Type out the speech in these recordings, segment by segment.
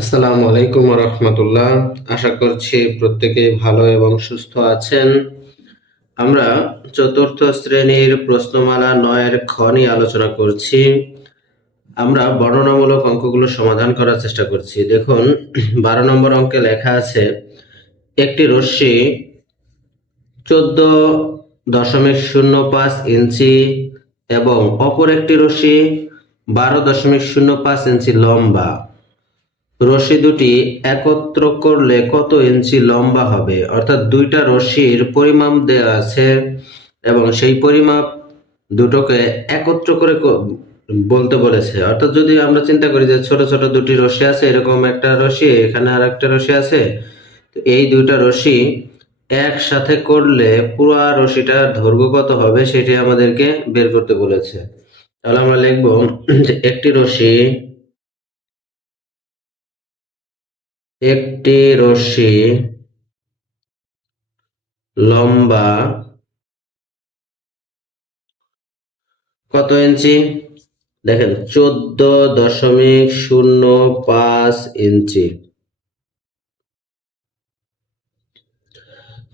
আসসালামু আলাইকুম রহমতুল্লাহ। আশা করছি প্রত্যেকে ভালো এবং সুস্থ আছেন। আমরা চতুর্থ শ্রেণির প্রশ্নমালা নয়ের খ আলোচনা করছি। আমরা বর্ণনামূলক অঙ্কগুলো সমাধান করার চেষ্টা করছি। দেখুন, বারো নম্বর অঙ্কে লেখা আছে, একটি রশ্মি চোদ্দ দশমিক শূন্য পাঁচ ইঞ্চি এবং অপর একটি রশ্মি বারো দশমিক শূন্য পাঁচ ইঞ্চি লম্বা। রশ্মি দুটি একত্র করলে কত ইঞ্চি লম্বা হবে? অর্থাৎ দুইটা রশ্মির পরিমাপ দেওয়া আছে এবং সেই পরিমাপ দুটোকে একত্র করে বলতে বলেছে। অর্থাৎ যদি আমরা চিন্তা করি যে ছোট ছোট দুটি রশ্মি আছে, এরকম একটা রশি এখানে আর একটা রশ্মি আছে, তো এই দুইটা রশ্মি একসাথে করলে পুরো রশ্মিটার দৈর্ঘ্য কত হবে সেটি আমাদেরকে বের করতে বলেছে। তাহলে আমরা লিখব যে একটি রশ্মি একটি রশ্মি লম্বা কত ইঞ্চি? দেখেন, চোদ্দ দশমিক শূন্য পাঁচ ইঞ্চি।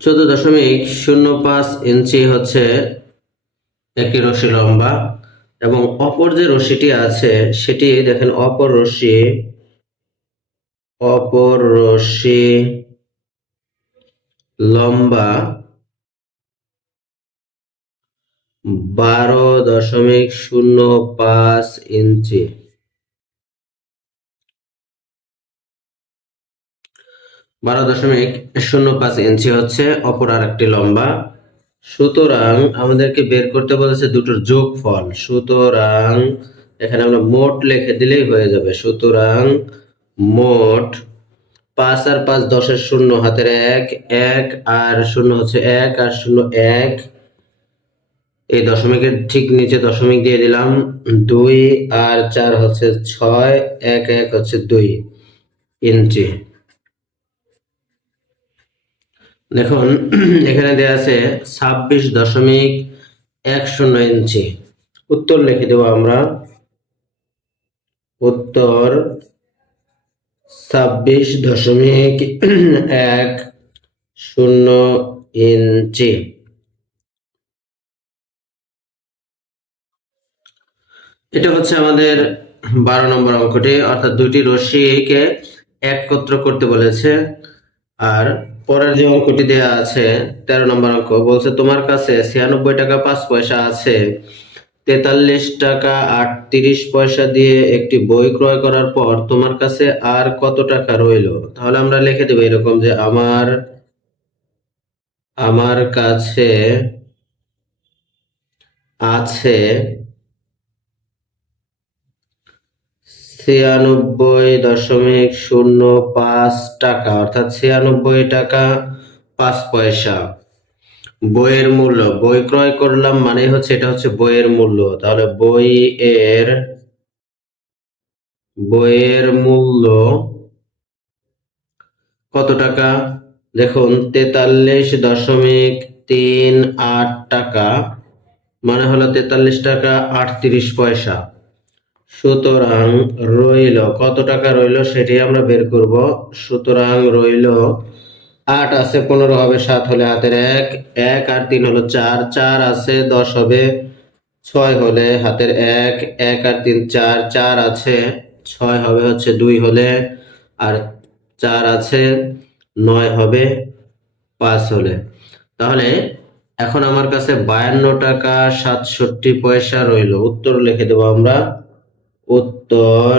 চোদ্দ দশমিক শূন্য পাঁচ ইঞ্চি হচ্ছে একটি রশ্মি লম্বা এবং অপর যে রশ্মিটি আছে, সেটি দেখেন, অপর রশ্মি অপর রশ্মি লম্বা বারো দশমিক শূন্য পাঁচ ইঞ্চি। বারো দশমিক শূন্য পাঁচ ইঞ্চি হচ্ছে অপর আর একটি লম্বা। সুতরাং আমাদেরকে বের করতে বলেছে দুটোর যোগফল। সুতরাং এখানে আমরা মোট লিখে দিলেই হয়ে যাবে। সুতরাং মোট পাঁচ আর পাঁচ দশের শূন্য, হাতের এক এক আর শূন্য হচ্ছে এক আর শূন্য এক। এই দশমিকের ঠিক নিচে দশমিক দিয়ে দিলাম। দুই আর চার হচ্ছে ছয়, এক এক হচ্ছে দুই ইঞ্চি। দেখুন, এখানে দেওয়া আছে ছাব্বিশ দশমিক এক শূন্য ইঞ্চি। উত্তর লিখে দেবো আমরা। উত্তর ছাব্বিশ দশমিক এক শূন্য ইঞ্চি এটা হচ্ছে আমাদের বারো নম্বর অঙ্কটি, অর্থাৎ দুইটি রশ্মিকে একত্র করতে বলেছে। আর পরের যে অঙ্কটি দেয়া আছে, তেরো নম্বর অঙ্ক, বলছে, তোমার কাছে ছিয়ানব্বই টাকা পাঁচ পয়সা আছে। তেতাল্লিশ টাকা আটত্রিশ পয়সা দিয়ে একটি বই ক্রয় করার পর তোমার কাছে আর কত টাকা রইল? তাহলে আমরা লিখে দেবো এরকম যে আমার আমার কাছে আছে ছিয়ানব্বই দশমিক শূন্য পাঁচ টাকা, অর্থাৎ ছিয়ানব্বই টাকা পাঁচ পয়সা। বইয়ের মূল্য, বই ক্রয় করলাম মানে হচ্ছে এটা হচ্ছে বইয়ের মূল্য। তাহলে বই এর বইয়ের মূল্য কত টাকা? দেখুন, তেতাল্লিশ দশমিক তিন আট টাকা মানে হলো তেতাল্লিশ টাকা আটত্রিশ পয়সা। সুতরাং রইল, কত টাকা রইল সেটি আমরা বের করব। সুতরাং রইল আট আছে, পনেরো হবে, সাত হলে হাতের এক এক আর তিন হলো চার চার আছে, দশ হবে, ছয় হলে হাতের এক এক আর তিন, চার চার আছে, ছয় হবে হচ্ছে দুই হলে, আর চার আছে, নয় হবে, পাঁচ হলে। তাহলে এখন আমার কাছে বায়ান্ন টাকা সাতষট্টি পয়সা রইল। উত্তর লিখে দেবো আমরা। উত্তর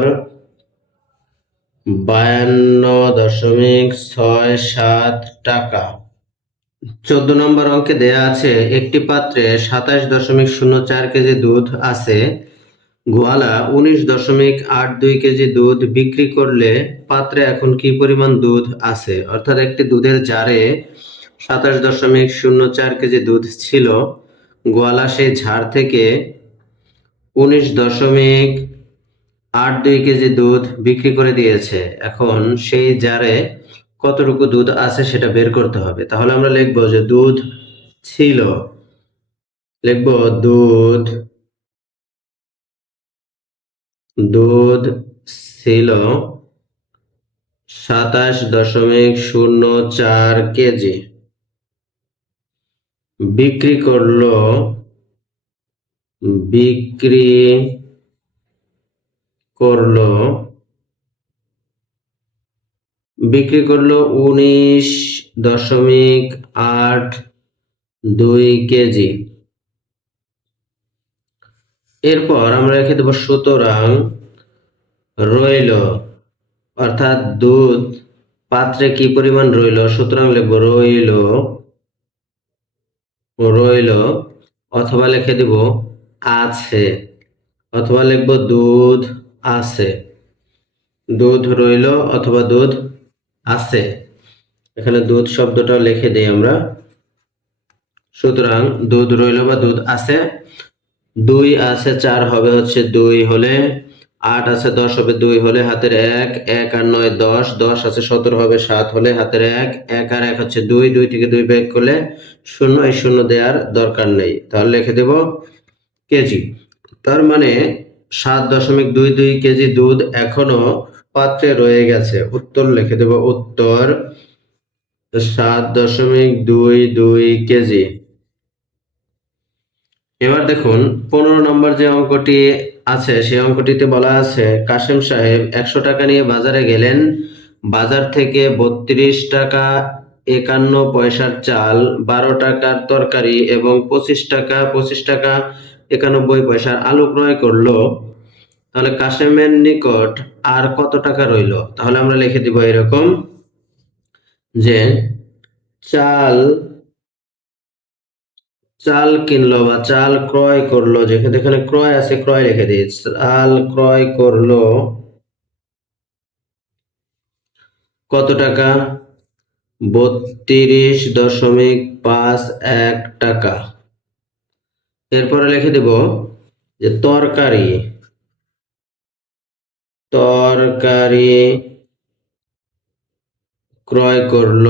বায়ান্ন দশমিক ছয় সাত টাকা। চোদ্দ নম্বর অঙ্কে দেয়া আছে, একটি পাত্রে সাতাশ দশমিক শূন্য চার কেজি দুধ আছে। গোয়ালা উনিশ দশমিক আট দুই কেজি দুধ বিক্রি করলে পাত্রে এখন কি পরিমাণ দুধ আছে? অর্থাৎ একটি দুধের জারে সাতাশ দশমিক শূন্য চার কেজি দুধ ছিল। গোয়ালা সেই ঝাড় থেকে উনিশ দশমিক আট দুই কেজি দুধ বিক্রি করে দিয়েছে। এখন সেই জারে কতটুকু দুধ আছে সেটা বের করতে হবে। তাহলে আমরা লিখব যে দুধ ছিল, লিখব দুধ দুধ ছিল সাতাশ দশমিক শূন্য চার কেজি। বিক্রি করল, বিক্রি করল, বিক্রি করল উনিশ দশমিক আট দুই কেজি। এরপর আমরা রেখে দেবো সুতরাং রইল, অর্থাৎ দুধ পাত্রে কি পরিমাণ রইল? সুতরাং লিখব রইল রইল, অথবা লিখে দিব আছে, অথবা লিখব দুধ আছে। দুধ রইল অথবা দুধ আছে। এখানে দুধ শব্দটা লিখে দিই আমরা। সুতরাং দুধ রইল বা দুধ আছে। দুই আছে, চার হবে হচ্ছে দুই হলে, আট আছে, দশ হবে দুই হলে হাতের এক এক আর নয় দশ দশ আছে, সতেরো হবে সাত হলে হাতের এক এক আর এক হচ্ছে দুই দুই থেকে দুই বেগ করলে শূন্য, এই শূন্য দেওয়ার দরকার নেই। তাহলে লিখে দেব কেজি। তার মানে সাত দশমিক দুই দুই কেজি দুধ এখনও পাত্রে রয়ে গেছে। উত্তর লিখে দেব, উত্তর সাত দশমিক দুই দুই কেজি। এবার দেখুন, পনেরো নম্বর যে অঙ্কটি আছে, সেই অঙ্কটিতে বলা আছে কাশেম সাহেব একশো টাকা নিয়ে বাজারে গেলেন, বাজার থেকে বত্রিশ টাকা একান্ন পয়সার চাল, বারো টাকার তরকারি এবং পঁচিশ টাকা পঁচিশ টাকা একানব্বই পয়সার আলু ক্রয় করল, তাহলে কাশেমের নিকট আর কত টাকা রইল? তাহলে আমরা লিখে দিব এরকম যে, চাল চাল কিনলো বা চাল ক্রয় করল, যেখানে এখানে ক্রয় আছে ক্রয় লিখে দিই। চাল ক্রয় করল, কত টাকা? বত্রিশ দশমিক পাঁচ এক টাকা। এরপরে লিখে দেব যে তরকারি। তরকারি ক্রয় করল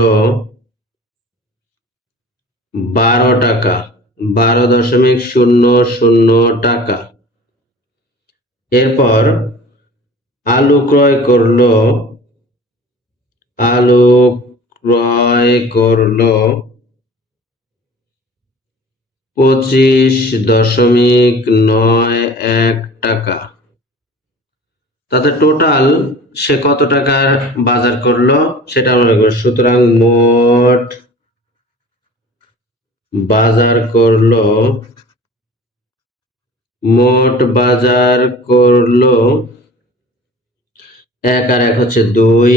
বারো টাকা, বারো দশমিক শূন্য শূন্য টাকা। এরপর আলু ক্রয় করল, আলু ক্রয় করল পঁচিশ দশমিক নয় এক টাকা তাতে টোটাল সে কত টাকার বাজার করল সেটা আমরা লিখব। সুতরাং মোট বাজার করল, মোট বাজার করল এক আর এক হচ্ছে দুই,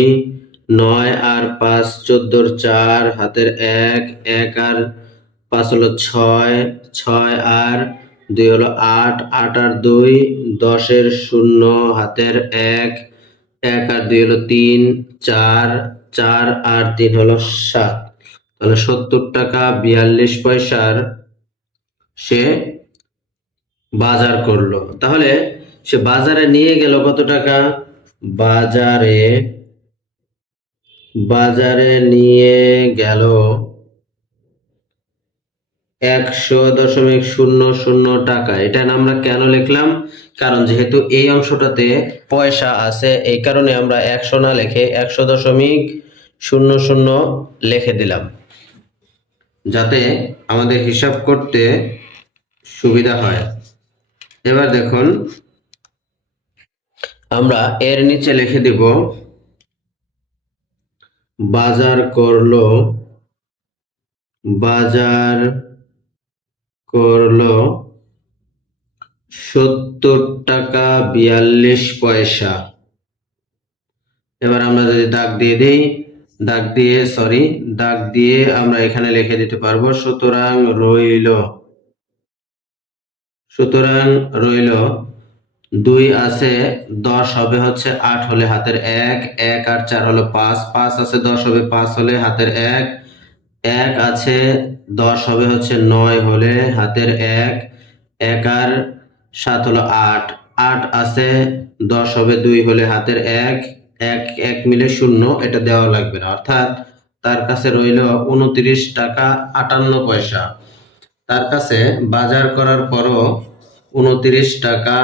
নয় আর পাঁচ চোদ্দোর চার, হাতের এক এক আর পাঁচ হলো ছয় ছয় আর, দুই হলো আট আট আর দুই, দশের শূন্য, হাতের এক এক আর দুই হলো তিন, চার চার আর তিন হলো সাত। তাহলে সত্তর টাকা বিয়াল্লিশ পয়সার সে বাজার করল। তাহলে সে বাজারে নিয়ে গেল কত টাকা? বাজারে বাজারে নিয়ে গেল একশো দশমিক শূন্য শূন্য টাকা। এটা আমরা কেন লিখলাম? কারণ যেহেতু এই অংশটাতে পয়সা আছে, এই কারণে আমরা একশো না লিখে একশো দশমিক শূন্য শূন্য লিখে দিলাম। যাতে আমাদের হিসাব করতে সুবিধা হয়। এবার দেখুন, আমরা এর নিচে লিখে দিব, বাজার করল, বাজার করল, সত্তর টাকা বিয়াল্লিশ পয়সা। এবার আমরা যদি দাগ দিয়ে দিই, দাগ দিয়ে সরি দাগ দিয়ে আমরা এখানে লিখে দিতে পারব, সুতরাং রইল সুতরাং রইল, দুই আছে, দশ হবে হচ্ছে আট হলে হাতের এক এক আর চার হলো পাঁচ পাঁচ আছে দশ হবে পাঁচ হলে হাতের এক এক আছে, দশ হবে হচ্ছে নয় হলে হাতের এক এক আর সাত হলো আট। আট আছে, দশ হবে দুই হলে হাতের এক এক এক মিলে শূন্য, এটা দেওয়া লাগবে না। অর্থাৎ তার কাছে রইল উনত্রিশ টাকা আটান্ন পয়সা। তার কাছে বাজার করার পরও উনত্রিশ টাকা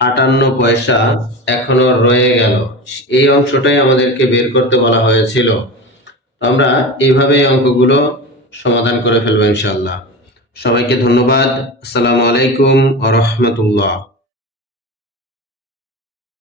আটান্ন পয়সা এখনও রয়ে গেল। এই অংশটাই আমাদেরকে বের করতে বলা হয়েছিল। আমরা এইভাবে অঙ্কগুলো সমাধান করে ফেলব ইনশাল্লাহ সবাইকে ধন্যবাদ। আসসালামু আলাইকুম আ রহমতুল্লাহ।